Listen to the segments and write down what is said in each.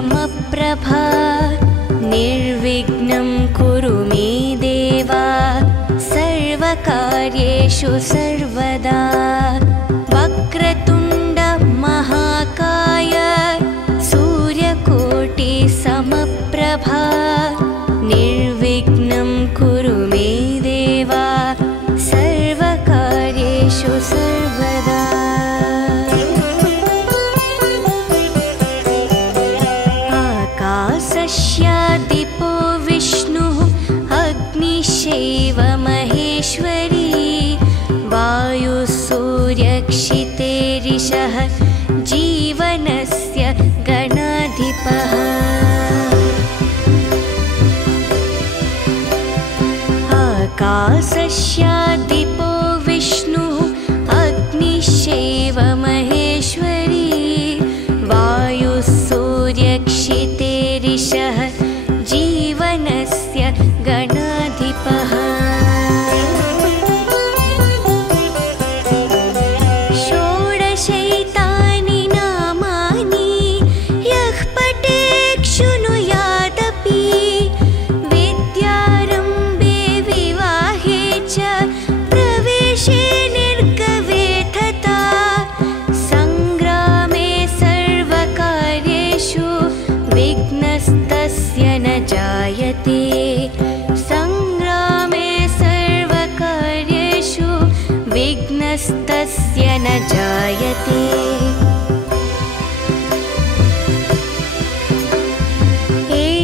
समप्रभा निर्विघ्नं कुरु मे देव सर्वकार्येषु सर्वदा वक्रतुण्ड महाकाय सूर्यकोटि समप्रभा निर्विघ्नं कुरु मे देव सर्वकार्येषु सर्वदा आकाशस्यादिपो विष्णुः अग्निश्चैव महेश्वरी वायुसूर्यक्षितेरिषः जीवनस्य गणाधिपः आकाशस्यादिपो विष्णुः अग्निश्चैव महेश्वरी वायुसूर्यक्षितेरिषः जीवनस्य गणाधिपः षोडशैतानि नामानि यः पठेत् शृणुयादपि विद्यारम्भे विवाहे च प्रवेशे निर्गवे तथा सङ्ग्रामे सर्वकार्येषु विघ्नस्तस्य न जायते सङ्ग्रामे सर्वकार्येषु विघ्नस्तस्य न जायते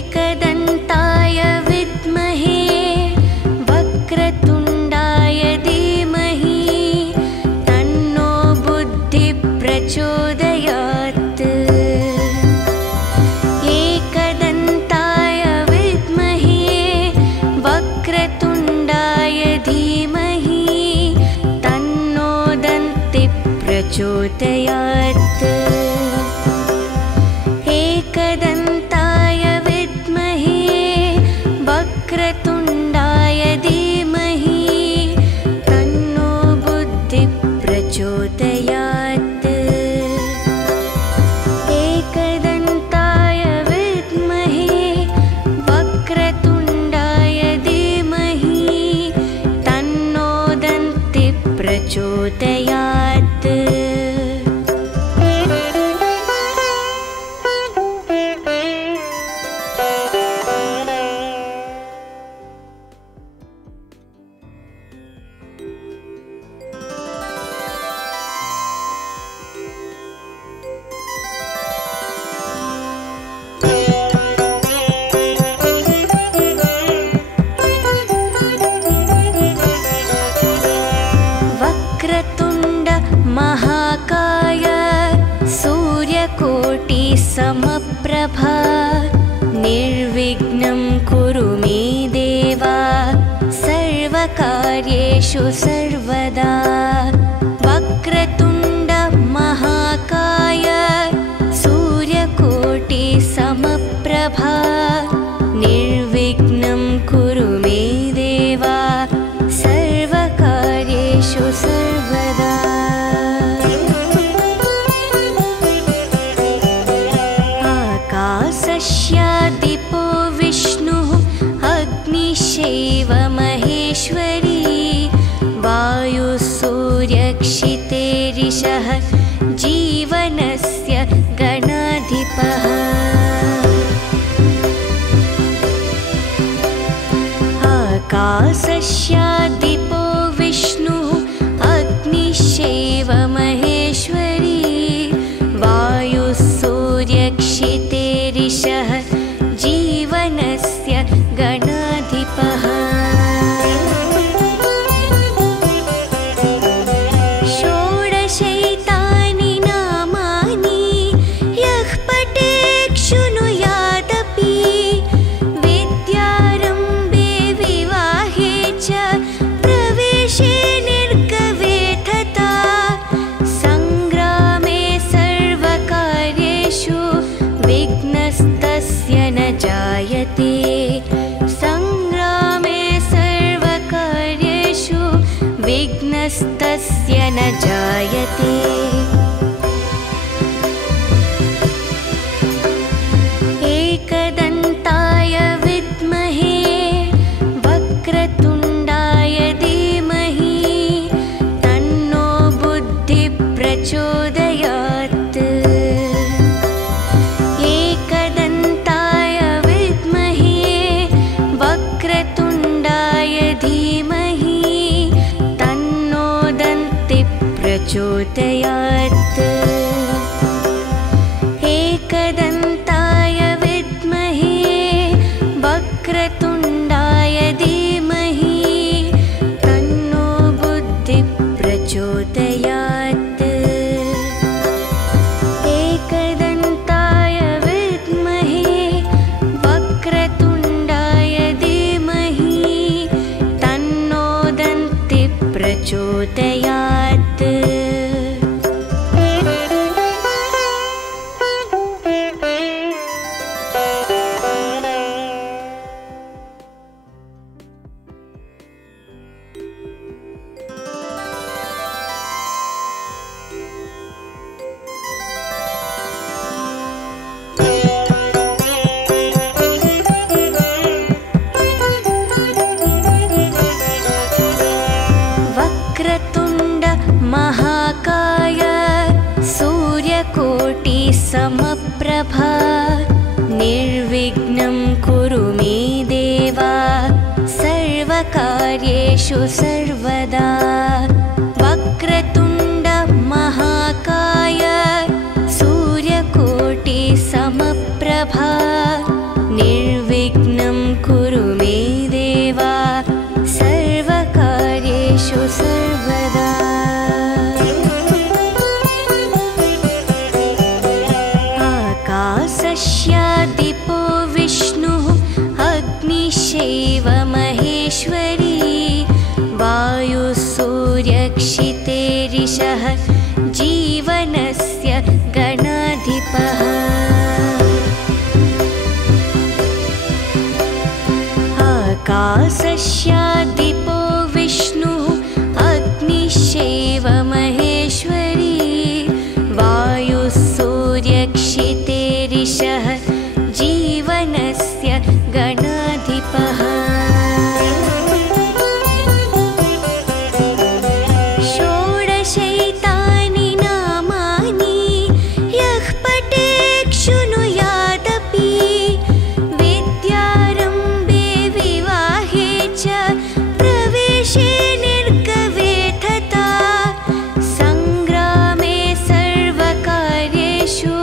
एकदन्ताय विद्महे वक्रतुण्डाय धीमहि तन्नो बुद्धिः प्रचोदयात् एकदन्ताय विद्महे वक्रतुण्डाय धीमहि तन्नो दन्तिः प्रचोदयात् एकदन्ताय विद्महे वक्रतुण्डाय धीमहि तन्नो बुद्धिः प्रचोदयात् एकदन्ताय विद्महे वक्रतुण्डाय धीमहि तन्नो दन्तिः प्रचोदयात् वक्रतुण्ड महाकाय सूर्यकोटि समप्रभा निर्विघ्नं कुरु मे देव सर्वकार्येषु सर्वदा वक्रतुण्ड महाकाय सूर्यकोटि समप्रभा निर्विघ्नं कुरु मे देव सर्वकार्येषु सर्वदा आकाशस्यादिपो विष्णुः अग्निश्चैव महेश्वरी वायुसूर्यक्षितेरिषः जीवनस्य गणाधिपः आकाशस्यादिपो विष्णुः अग्निश्चैव महेश्वरी वायुसूर्यक्षितेरिषः जीवनस्य गणाधिपः षोडशैतानि नामानि यः पठेत् शृणुयादपि विद्यारम्भे विवाहे च प्रवेशे निर्गवे तथा सङ्ग्रामे सर्वकार्येषु विघ्नस्तस्य कार्येषु सर्वदा वक्रतुण्ड महाकाय सूर्यकोटि समप्रभा निर्विघ्नं कुरु मे देव सर्वकार्येषु सर्वदा। आकाशस्यादिपो विष्णुः अग्निश्चैव महेश्वरी वायुः सूर्यक्षितेरिषः जीवनस्य गणाधिपः। आकाशस्यादिपो विष्णुः अग्निश्चैव महेश्वरी वायुः सूर्यक्षितेरिषः जीवनस्य गणाधिपः। षोडशैतानि नामानि यः पठेत् शृणुयादपि विद्यारम्भे विवाहे च प्रवेशे निर्गवे तथा सङ्ग्रामे सर्वकार्येषु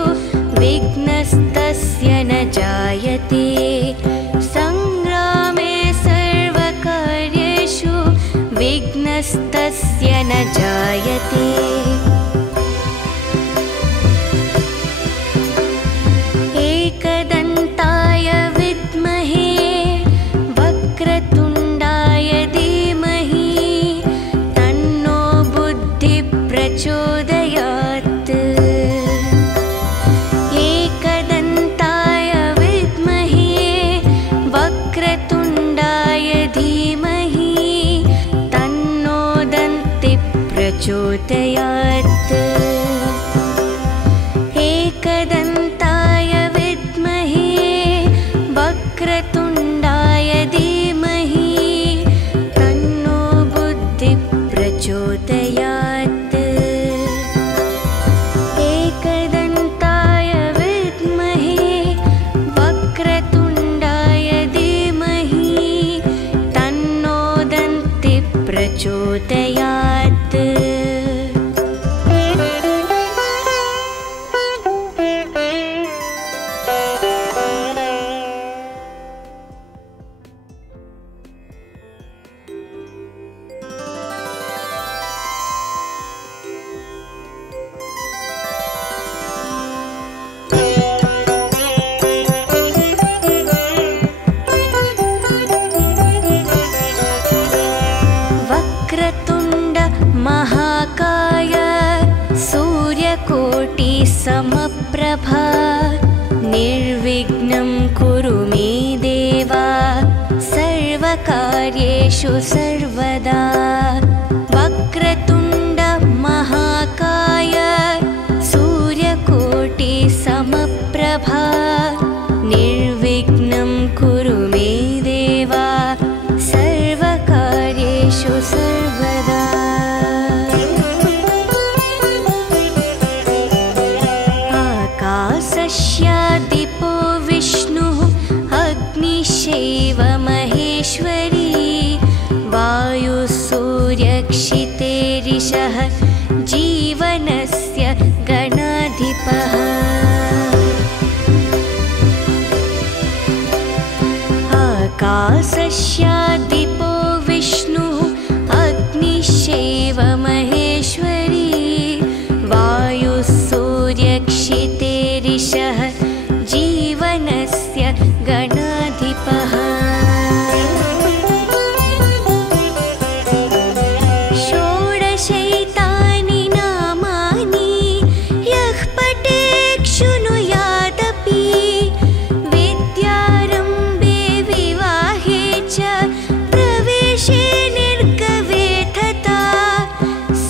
विघ्नस्तस्य न जायते। सङ्ग्रामे सर्वकार्येषु विघ्नस्तस्य न जायते। एकदन्ताय विद्महे वक्रतुण्डाय धीमहि तन्नो बुद्धिः प्रचोदयात्। एकदन्ताय विद्महे वक्रतुण्डाय धीमहि तन्नो दन्तिः प्रचोदयात्। एकदन्ताय विद्महे वक्रतुण्डाय धीमहि तन्नो बुद्धिः प्रचोदयात्। एकदन्ताय विद्महे वक्रतुण्डाय धीमहि तन्नो दन्तिः प्रचोदयात्। वक्रतुण्ड महाकाय सूर्यकोटि समप्रभा निर्विघ्नं कुरु मे देव सर्वकार्येषु सर्वदा। वक्रतुण्ड महाकाय सूर्यकोटि समप्रभा निर्विघ्नं कुरु मे देव सर्वकार्येषु सर्वदा। आकाशस्यादिपो विष्णुः अग्निश्चैव महेश्वरी वायुः सूर्यक्षितेरिषः जीवनस्य गणाधिपः। आकाशस्यादिपो विष्णुः अग्निश्चैव महेश्वरी वायुः सूर्यक्षितेरिषः जीवनस्य गणाधिपः। षोडशैतानि नामानि यः पठेत् शृणुयादपि विद्यारम्भे विवाहे च प्रवेशे निर्गवे तथा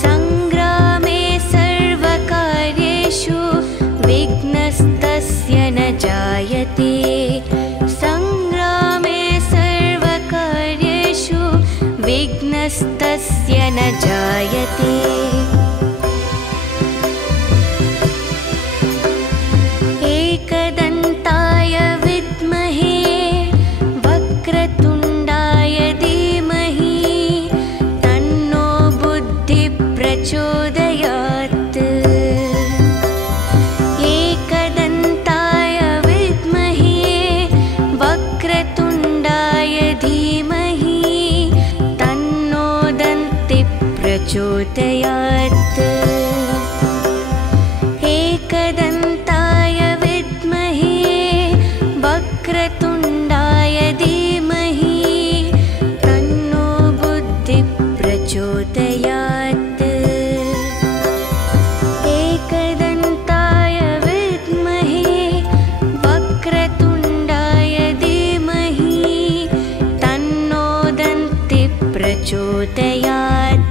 सङ्ग्रामे सर्वकार्येषु विघ्नस्तस्य न जायते। सङ्ग्रामे सर्वकार्येषु विघ्नस्तस्य न जायते। एकदन्ताय विद्महे वक्रतुण्डाय धीमहि प्रचोदयात् एकदन्ताय विद्महे वक्रतुण्डाय धीमहि तन्नो बुद्धिः प्रचोदयात् एकदन्ताय विद्महे वक्रतुण्डाय धीमहि तन्नो दन्तिः प्रचोदयात्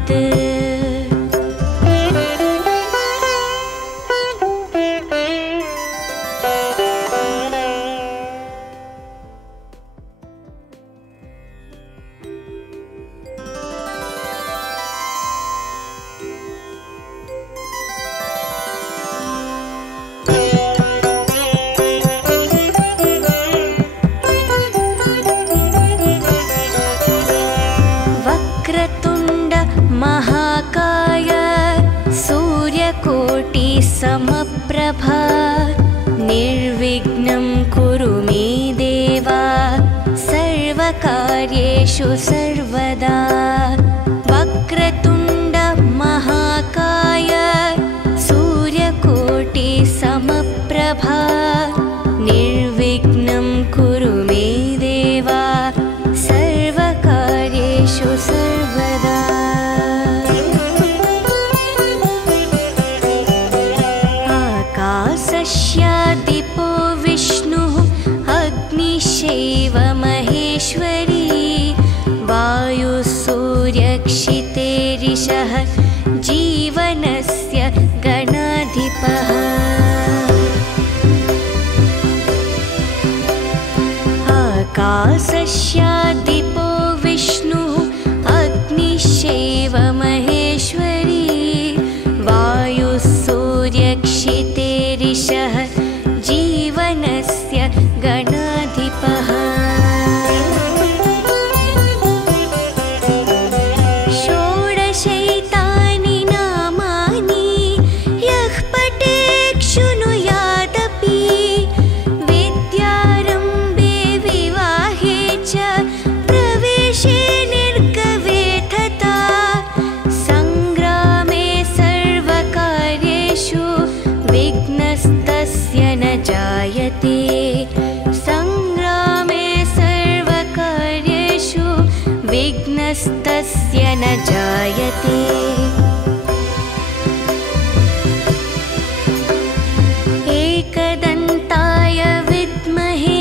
वक्रतुण्ड महाकाय सूर्यकोटि समप्रभा निर्विघ्नं कुरु मे देव सर्वकार्येषु सर्वदा वक्रतुण्ड महाकाय सूर्यकोटि समप्रभा निर्विघ्नं कुरु मे देव सर्वकार्येषु सर्वदा आकाशस्यादिपो विष्णुः अग्निश्चैव महेश्वरी वायुसूर्यक्षितेरिषः जीवनस्य गणाधिपः आकाशस्यादिपो विष्णुः अग्निश्चैव महेश्वरी वायुसूर्यक्षितेरिषः जीवनस्य गणाधिपः षोडशैतानि नामानि यः पठेत् शृणुयादपि विद्यारम्भे विवाहे च प्रवेशे निर्गवे तथा सङ्ग्रामे सर्वकार्येषु विघ्नस्तस्य न जायते सङ्ग्रामे सर्वकार्येषु विघ्नस्तस्य न जायते एकदन्ताय विद्महे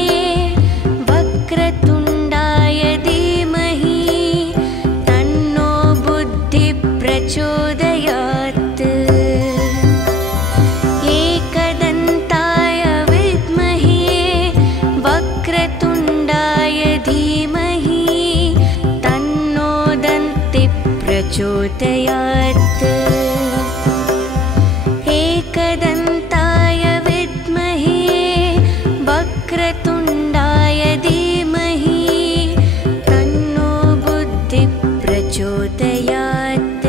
वक्रतुण्डाय धीमहि तन्नो बुद्धिः प्रचोदयात् एकदन्ताय विद्महे वक्रतुण्डाय धीमहि तन्नो दन्तिः प्रचोदयात् एकदन्ताय विद्महे वक्रतुण्डाय धीमहि तन्नो बुद्धिः प्रचोदयात्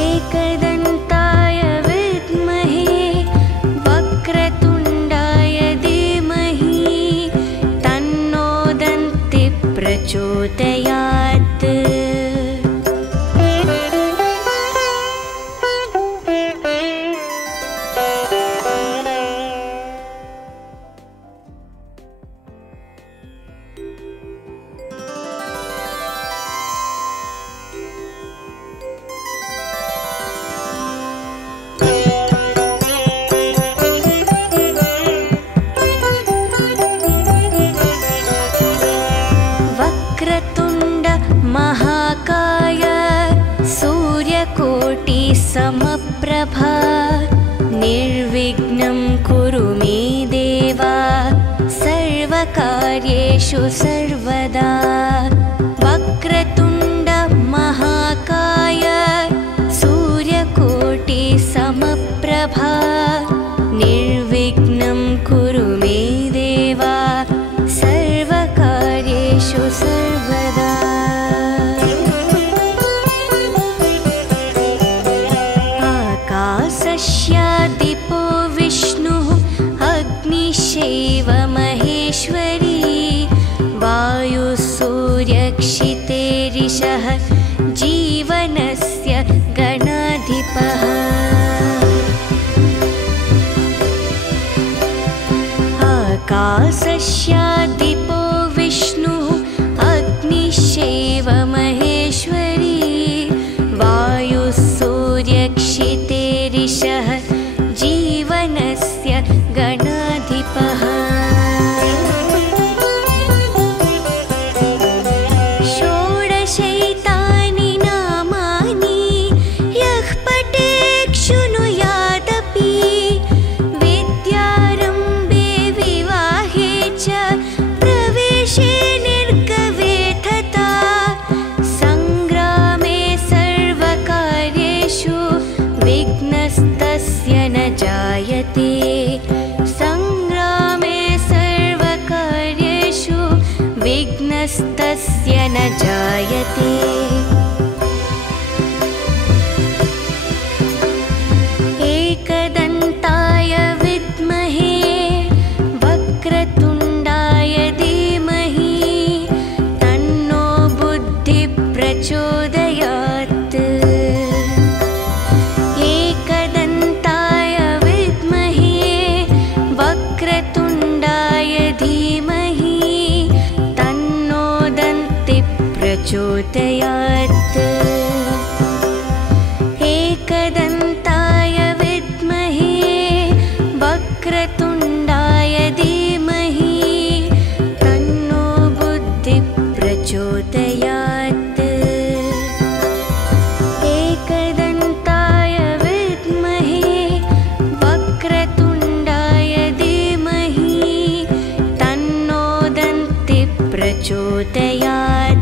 एकदन्ताय विद्महे वक्रतुण्डाय धीमहि तन्नो दन्तिः प्रचोदयात् वक्रतुण्ड महाकाय सूर्यकोटि समप्रभा निर्विघ्नं कुरु मे देव सर्वकार्येषु सर्वदा वक्रतुण्ड महाकाय सूर्यकोटि समप्रभा निर्विघ्नं कुरु मे देव सर्वकार्येषु सर्वदा आकाशस्यादिपो विष्णुः अग्निश्चैव महेश्वरी वायुसूर्यक्षितेरिषः जीवनस्य आकाशस्य दीपो विष्णुः अग्निश्चैव महेश्वरी वायुः सूर्यक्षितेरिषः जीवनस्य गणाधिपः षोडशैतानि नामानि यः पठेत् शृणुयादपि विद्यारम्भे विवाहे च प्रवेशे निर्गवे तथा सङ्ग्रामे सर्वकार्येषु विघ्नस्तस्य न जायते सङ्ग्रामे सर्वकार्येषु विघ्नस्तस्य न जायते एकदन्ताय विद्महे वक्रतुण्डाय धीमहि तन्नो बुद्धिः प्रचोदयात् एकदन्ताय विद्महे वक्रतुण्डाय धीमहि तन्नो दन्तिः प्रचोदयात् एकदन्ताय विद्महे वक्रतुण्डाय धीमहि तन्नो बुद्धिः प्रचोदयात् एकदन्ताय विद्महे वक्रतुण्डाय धीमहि तन्नो दन्तिः प्रचोदयात्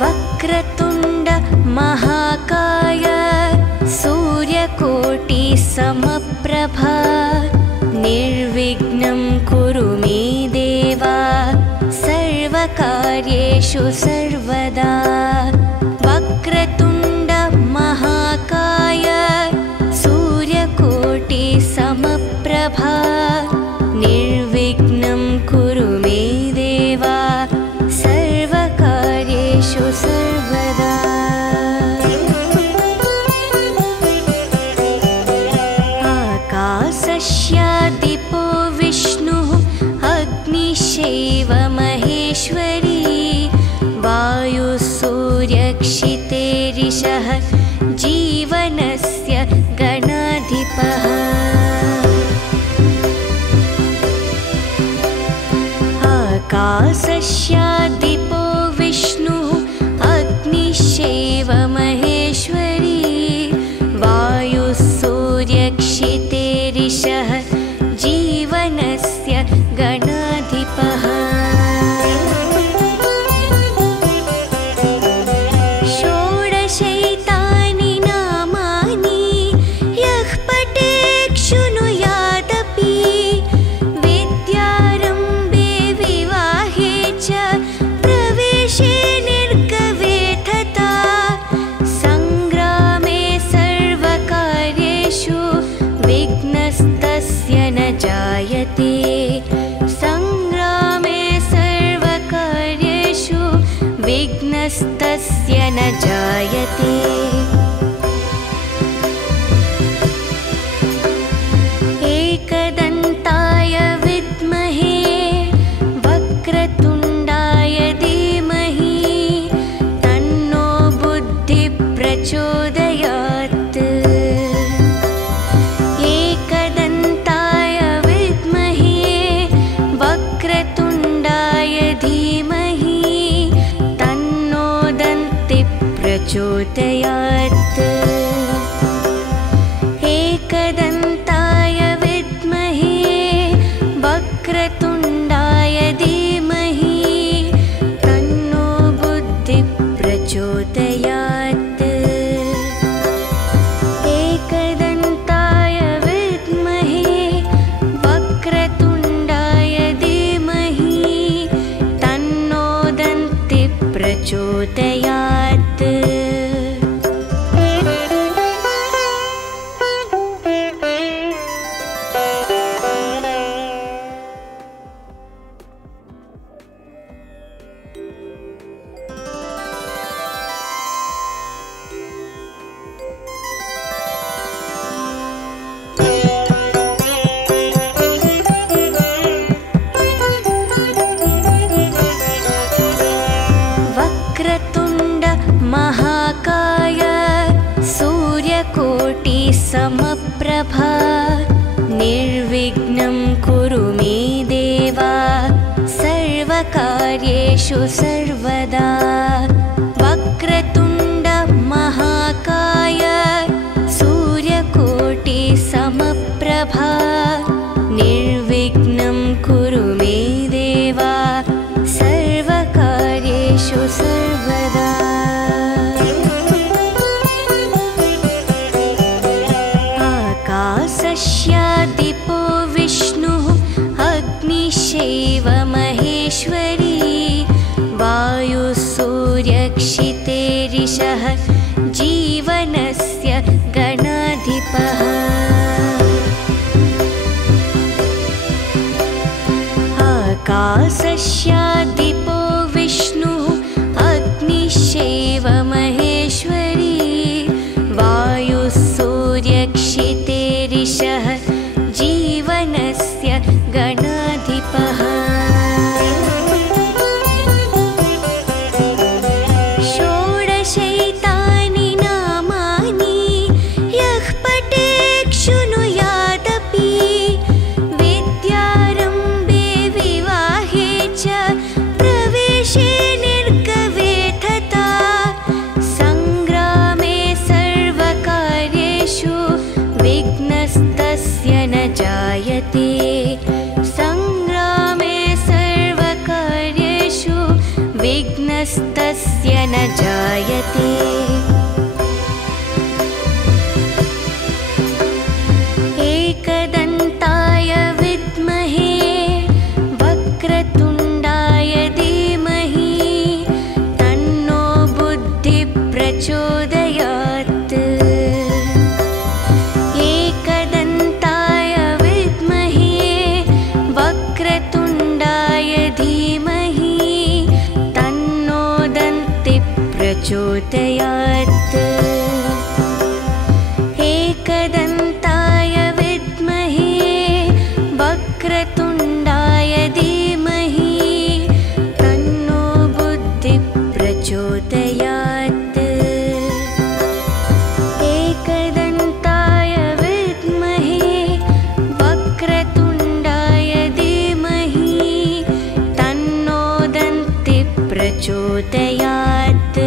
वक्रतुण्ड महाकाय सूर्यकोटि समप्रभा निर्विघ्नं कुरु मे देव सर्वकार्येषु सर्वदा वक्रतुण्ड महाकाय सूर्यकोटि समप्रभा निर्विघ्नं कुरु मे देव सर्वकार्येषु सर्वदा आकाशस्य दीपो विष्णुः अग्निश्चैव महेश्वरी वायुः सूर्यक्षितेरिषः जीवनस्य गणाधिपः आकाशस्य दीपो विष्णुः अग्निश्चैव महेश्वरी वायुः सूर्यक्षितेरिषः जीवनस्य गणाधिपः षोडशैतानि नामानि यः पठेत् शृणुयादपि विद्यारम्भे विवाहे च प्रवेशे निर्गवे तथा सङ्ग्रामे सर्वकार्येषु विघ्नस्तस्य न जायते सङ्ग्रामे सर्वकार्येषु विघ्नस्तस्य न जायते एकदन्ताय विद्महे वक्रतुण्डाय धीमहि तन्नो बुद्धिः प्रचोदयात् एकदन्ताय विद्महे वक्रतुण्डाय धीमहि तन्नो दन्तिः प्रचोदयात् एकदन्ताय विद्महे वक्रतुण्डाय धीमहि तन्नो बुद्धिः प्रचोदयात् एकदन्ताय विद्महे वक्रतुण्डाय धीमहि तन्नो प्रचोदयात्। वक्रतुण्ड महाकाय सूर्यकोटि समप्रभा निर्विघ्नं कुरु मे देव सर्वकार्येषु सर्वदा। वक्रतुण्ड महाकाय सूर्यकोटि समप्रभा निर्विघ्नं कुरु मे देव सर्वकार्येषु सर्वदा। आकाशस्यादिपो विष्णुः अग्निश्चैव महेश्वरी वायुः सूर्यक्षितेरिषः जीवनस्य गणाधिपः। आकाशस्यादिपो विष्णुः अग्निश्चैव महेश्वरी वायुः सूर्यक्षितेरिषः जीवनस्य गणाधिपः। षोडशैतानि नामानि यः पठेत् शृणुयादपि विद्यारम्भे विवाहे च प्रवेशे निर्गवे तथा सङ्ग्रामे सर्वकार्येषु विघ्नस्तस्य न जायते। सङ्ग्रामे सर्वकार्येषु विघ्नस्तस्य न जायते। एकदन्ताय विद्महे वक्रतुण्डाय धीमहि तन्नो बुद्धिः प्रचोदयात्। एकदन्ताय विद्महे वक्रतुण्डाय धीमहि तन्नो दन्तिः प्रचोदयात्। एकदन्ताय विद्महे वक्रतुण्डाय धीमहि तन्नो बुद्धिः प्रचोदयात्। एकदन्ताय विद्महे वक्रतुण्डाय धीमहि तन्नो दन्तिः प्रचोदयात्।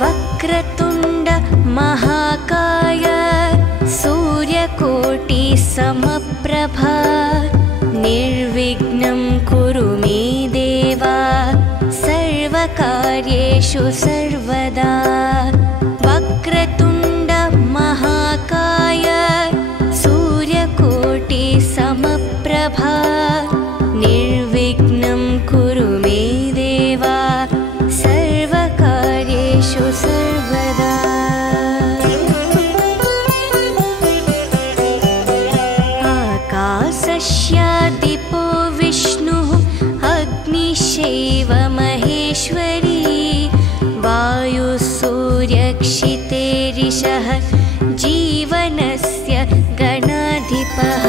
वक्रतुण्ड महाकाय सूर्यकोटि समप्रभा निर्विघ्नं कुरु मे देव सर्वकार्येषु सर्वदा। वक्रतुण्ड महाकाय सूर्यकोटि समप्रभा निर्विघ्नं कुरु मे देव सर्वकार्येषु सर्वदा। आकाशस्यादिपो विष्णुः अग्निश्चैव महेश्वरी वायुः सूर्यक्षितेरिषः जीवनस्य गणाधिपः।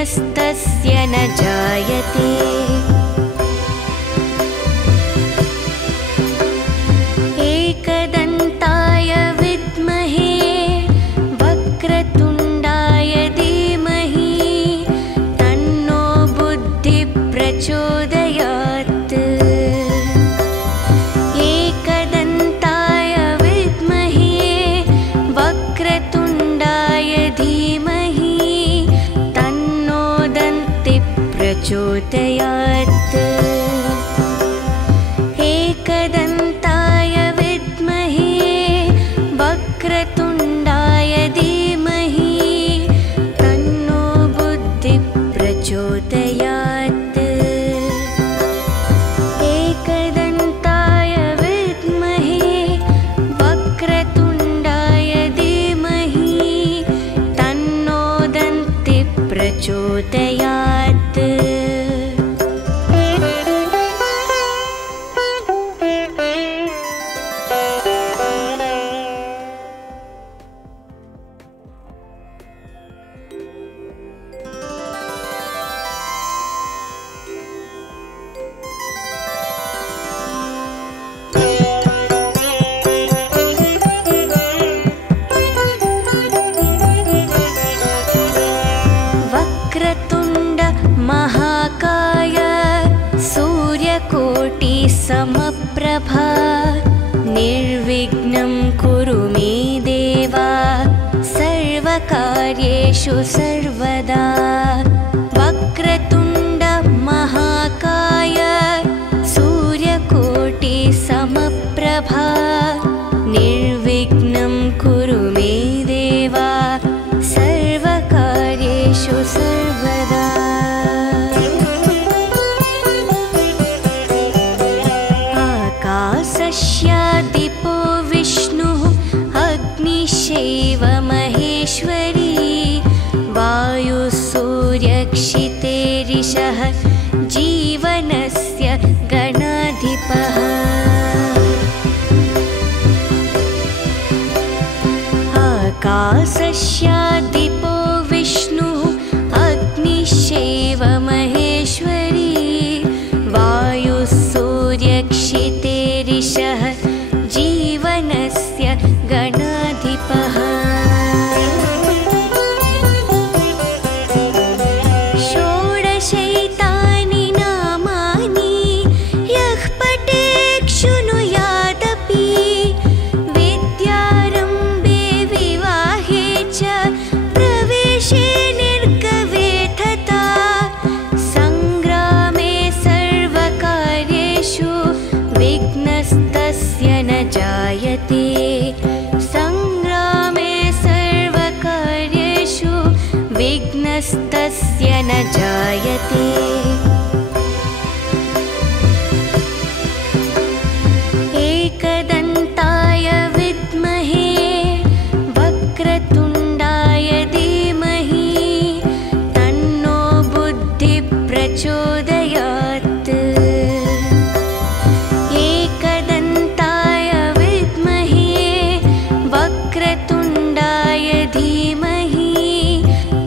विघ्नस्तस्य न जायते। एकदन्ताय विद्महे वक्रतुण्डाय धीमहि तन्नो बुद्धिः प्रचोदयात्। एकदन्ताय विद्महे वक्रतुण्डाय धीमहि तन्नो दन्तिः प्रचोदयात्। एकदन्ताय विद्महे वक्रतुण्डाय धीमहि तन्नो बुद्धिः प्रचोदयात्। एकदन्ताय विद्महे वक्रतुण्डाय धीमहि तन्नो दन्तिः प्रचोदयात्। वक्रतुण्ड महाकाय सूर्यकोटि समप्रभा निर्विघ्नं कुरु मे देव सर्वकार्येषु सर्वदा। वक्रतुण्ड महाकाय सूर्यकोटि समप्रभा निर्विघ्नं कुरु मे देव सर्वकार्येषु सर्वदा। आकाशस्यादिपो विष्णुः अग्निश्चैव महेश्वरी वायुसूर्यक्षितेरिषः जीवनस्य गणाधिपः। आकाशस्यादिपो विष्णुः अग्निश्चैव महेश्वरी वायुसूर्यक्षितेरिषः जीवनस्य गणाधिपः। षोडशैतानि नामानि यः पठेत् शृणुयादपि विद्यारम्भे विवाहे च प्रवेशे निर्गवे तथा सङ्ग्रामे सर्वकार्येषु विघ्नस्तस्य न जायते। सङ्ग्रामे सर्वकार्येषु विघ्नस्तस्य न जायते। एकदन्ताय विद्महे वक्रतुण्डाय धीमहि तन्नो बुद्धिः प्रचोदयात्। एकदन्ताय विद्महे वक्रतुण्डाय धीमहि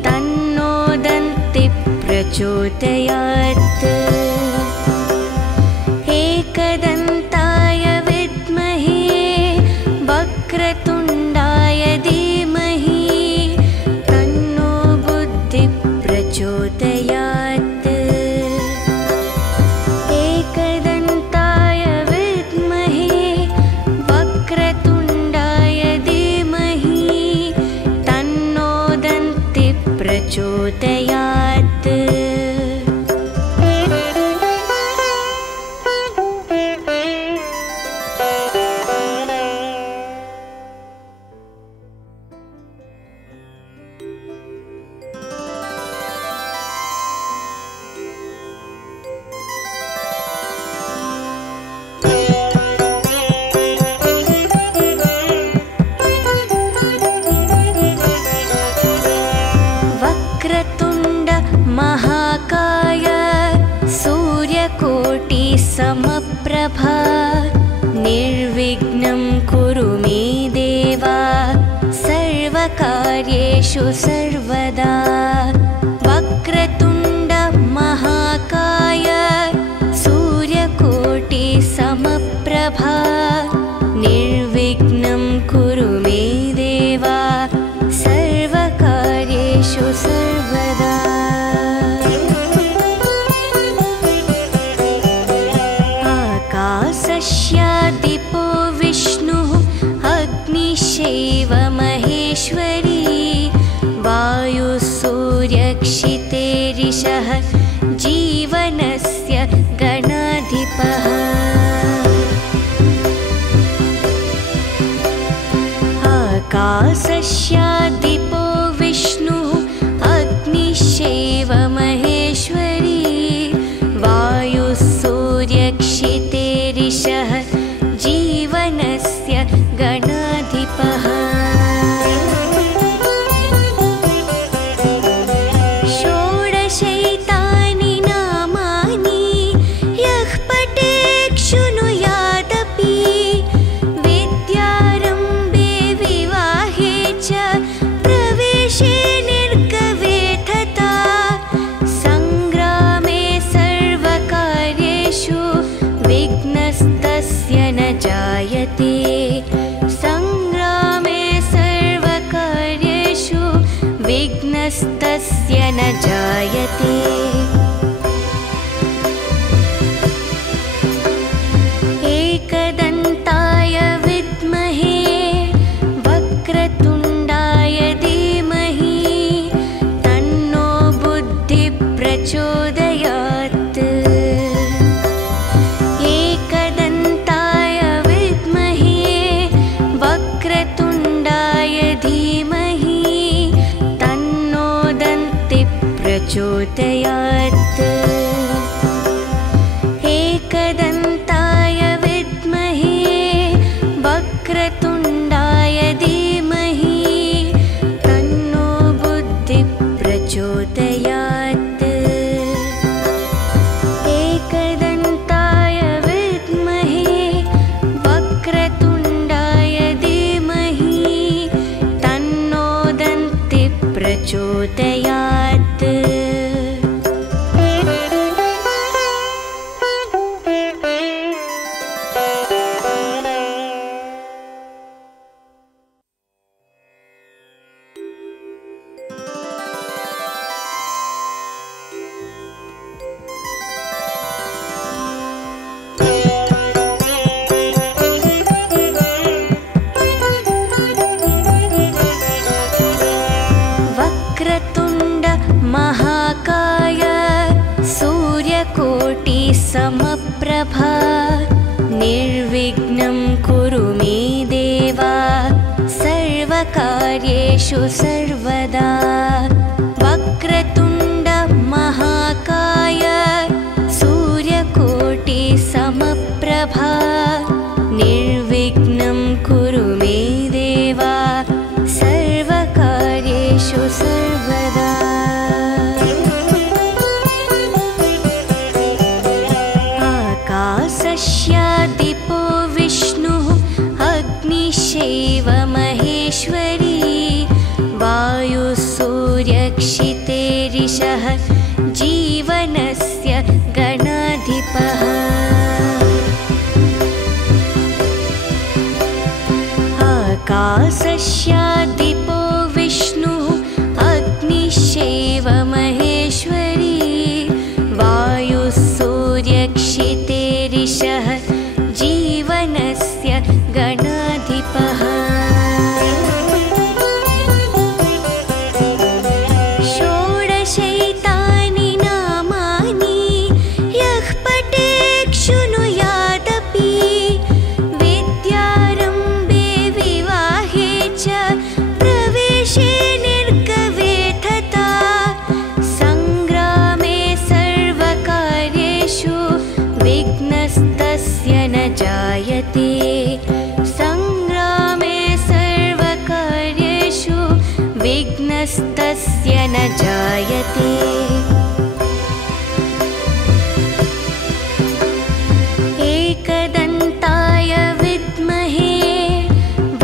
तन्नो दन्तिः प्रचोदयात्। एकदन्ताय विद्महे वक्रतुण्डाय धीमहि तन्नो बुद्धिः प्रचोदयात्। एकदन्ताय विद्महे वक्रतुण्डाय धीमहि तन्नो दन्तिः प्रचोदयात्। वक्रतुण्ड महाकाय सूर्यकोटि समप्रभा निर्विघ्नं कुरु मे देव सर्वकार्येषु सर्वदा। वक्रतुण्ड सर्वदा। आकाशस्यादिपो विष्णुः अग्निश्चैव महेश्वरी वायुसूर्यक्षितेरिषः जीवनस्य गणाधिपः। आकाशस्यादिपो विष्णुः अग्निश्चैव महेश्वरी वायुसूर्यक्षितेरिषः जीवनस्य गणाधिपः। षोडशैतानि नामानि यः पठेत् शृणुयादपि विद्यारम्भे विवाहे च प्रवेशे निर्गवे तथा सङ्ग्रामे सर्वकार्येषु विघ्नस्तस्य न जायते। सङ्ग्रामे सर्वकार्येषु विघ्नस्तस्य न जायते। एकदन्ताय विद्महे वक्रतुण्डाय धीमहि तन्नो बुद्धिः प्रचोदयात्। एकदन्ताय विद्महे वक्रतुण्डाय धीमहि तन्नो दन्तिः प्रचोदयात्। एकदन्ताय विद्महे वक्रतुण्डाय धीमहि तन्नो बुद्धिः प्रचोदयात्। एकदन्ताय विद्महे वक्रतुण्डाय धीमहि तन्नो दन्तिः प्रचोदयात्। वक्रतुण्ड महाकाय सूर्यकोटि समप्रभा निर्विघ्नं कुरु मे देव सर्वकार्येषु सर्वदा। वक्रतुण्ड महाकाय सूर्यकोटि समप्रभा निर्विघ्नं कुरु मे देव सर्वकार्येषु सर्वदा। आकाशस्यादिपो विष्णुः अग्निश्चैव महेश्वरी वायुसूर्यक्षितेरिषः जीवनस्य गणाधिपः। आकाशस्यादिपो विष्णुः अग्निश्चैव महेश्वरी वायुसूर्यक्षितेरिषः जीवनस्य गणाधिपः। षोडशैतानि नामानि यः पठेत् शृणुयादपि विद्यारम्भे विवाहे च प्रवेशे निर्गवे तथा सङ्ग्रामे सर्वकार्येषु विघ्नस्तस्य न जायते। सङ्ग्रामे सर्वकार्येषु विघ्नस्तस्य न जायते। एकदन्ताय विद्महे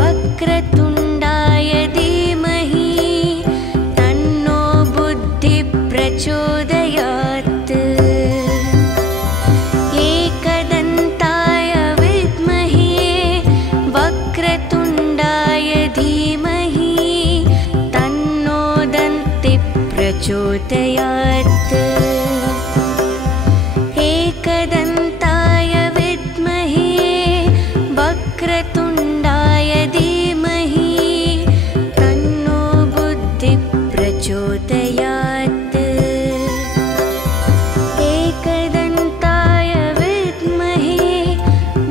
वक्रतुण्डाय धीमहि तन्नो बुद्धिः प्रचोदयात्। एकदन्ताय विद्महे वक्रतुण्डाय धीमहि तन्नो दन्तिः प्रचोदयात् एकदन्ताय विद्महे वक्रतुण्डाय धीमहि तन्नो बुद्धिः प्रचोदयात् एकदन्ताय विद्महे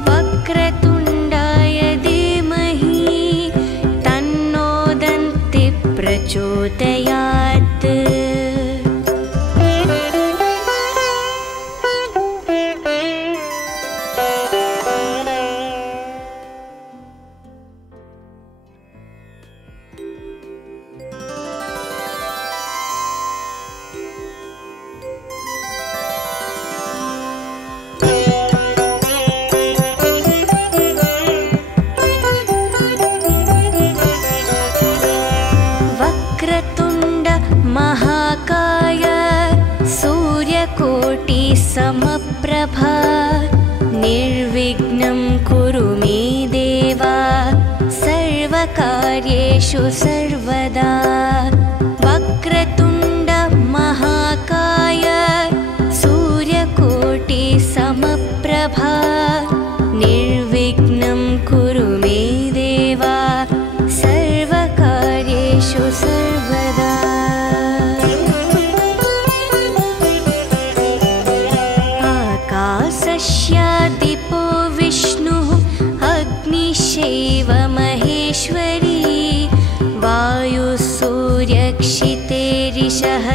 वक्रतुण्डाय धीमहि तन्नो दन्तिः प्रचोदयात् वक्रतुण्ड महाकाय सूर्यकोटि समप्रभा निर्विघ्नं कुरु मे देव सर्वकार्येषु सर्वदा वक्रतुण्ड महाकाय सूर्यकोटि समप्रभा निर्विघ्नं कुरु मे देव सर्वकार्येषु सर्वदा आकाशस्यादिपो विष्णुः अग्निश्चैव महेश्वरी वायुसूर्यक्षितेरिषः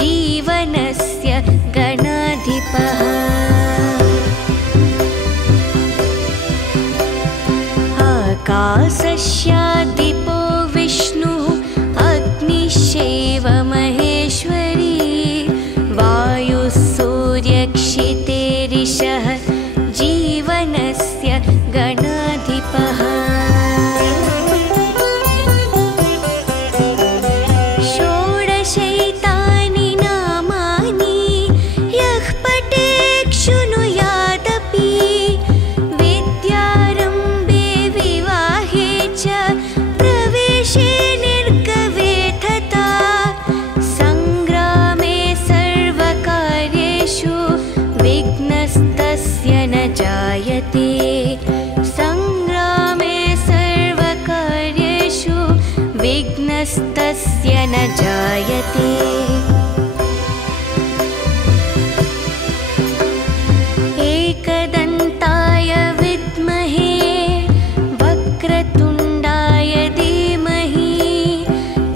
जीवनस्य गणाधिपः आकाशस्यादिपो विष्णुः अग्निश्चैव महेश्वरी वायुसूर्यक्षितेरिषः जीवनस्य गणाधिपः षोडशैतानि नामानि यः पठेत् शृणुयादपि विद्यारम्भे विवाहे च प्रवेशे निर्गवे तथा सङ्ग्रामे सर्वकार्येषु विघ्नस्तस्य न जायते सङ्ग्रामे सर्वकार्येषु विघ्नस्तस्य न जायते एकदन्ताय विद्महे वक्रतुण्डाय धीमहि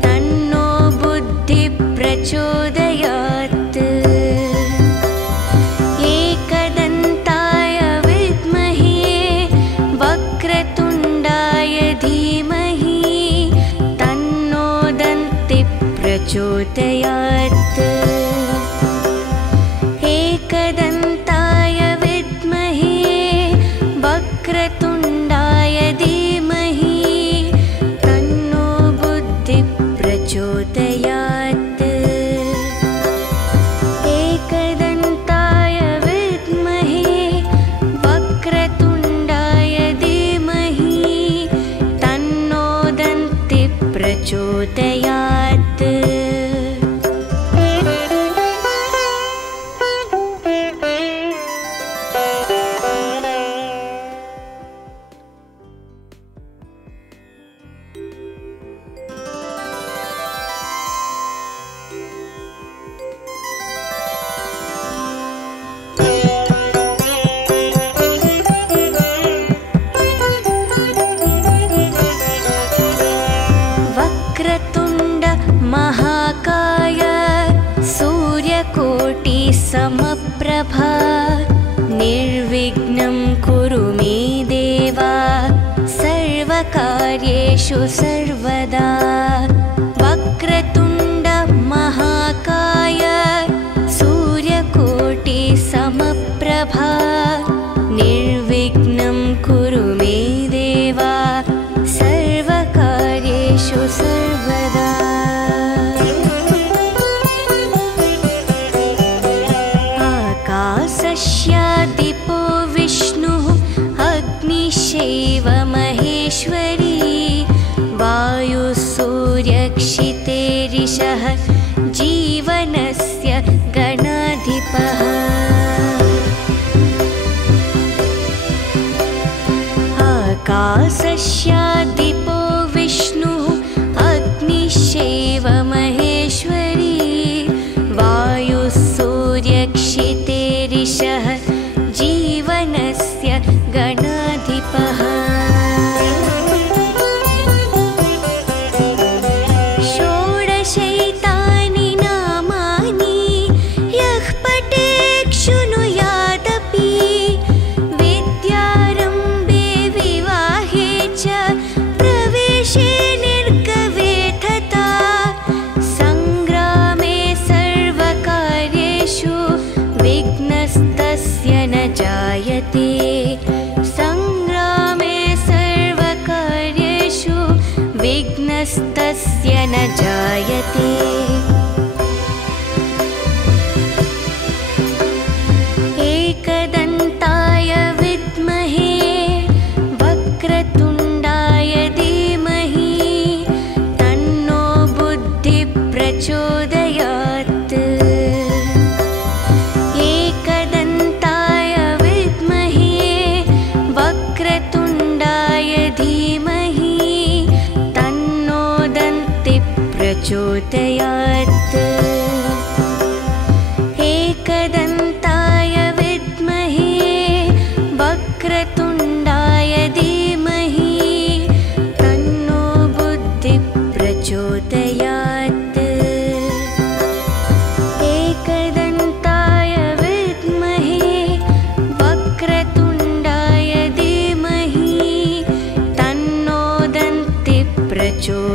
तन्नो बुद्धिः प्रचोदयात् एकदन्ताय विद्महे वक्रतुण्डाय धीमहि तन्नो दन्तिः प्रचोदयात् एकदन्ताय विद्महे वक्रतुण्डाय धीमहि तन्नो बुद्धिः प्रचोदयात् एकदन्ताय विद्महे वक्रतुण्डाय धीमहि तन्नो दन्तिः प्रचोदयात् वक्रतुण्ड महाकाय सूर्यकोटि समप्रभा निर्विघ्नं कुरु मे देव सर्वकार्येषु सर्वदा वक्रतुण्ड महाकाय सूर्यकोटि समप्रभा निर्विघ्नं कुरु मे देव सर्वकार्येषु सर्वदा आकाशस्यादिपो विष्णुः अग्निश्चैव महेश्वरी वायुसूर्य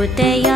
ज्योतया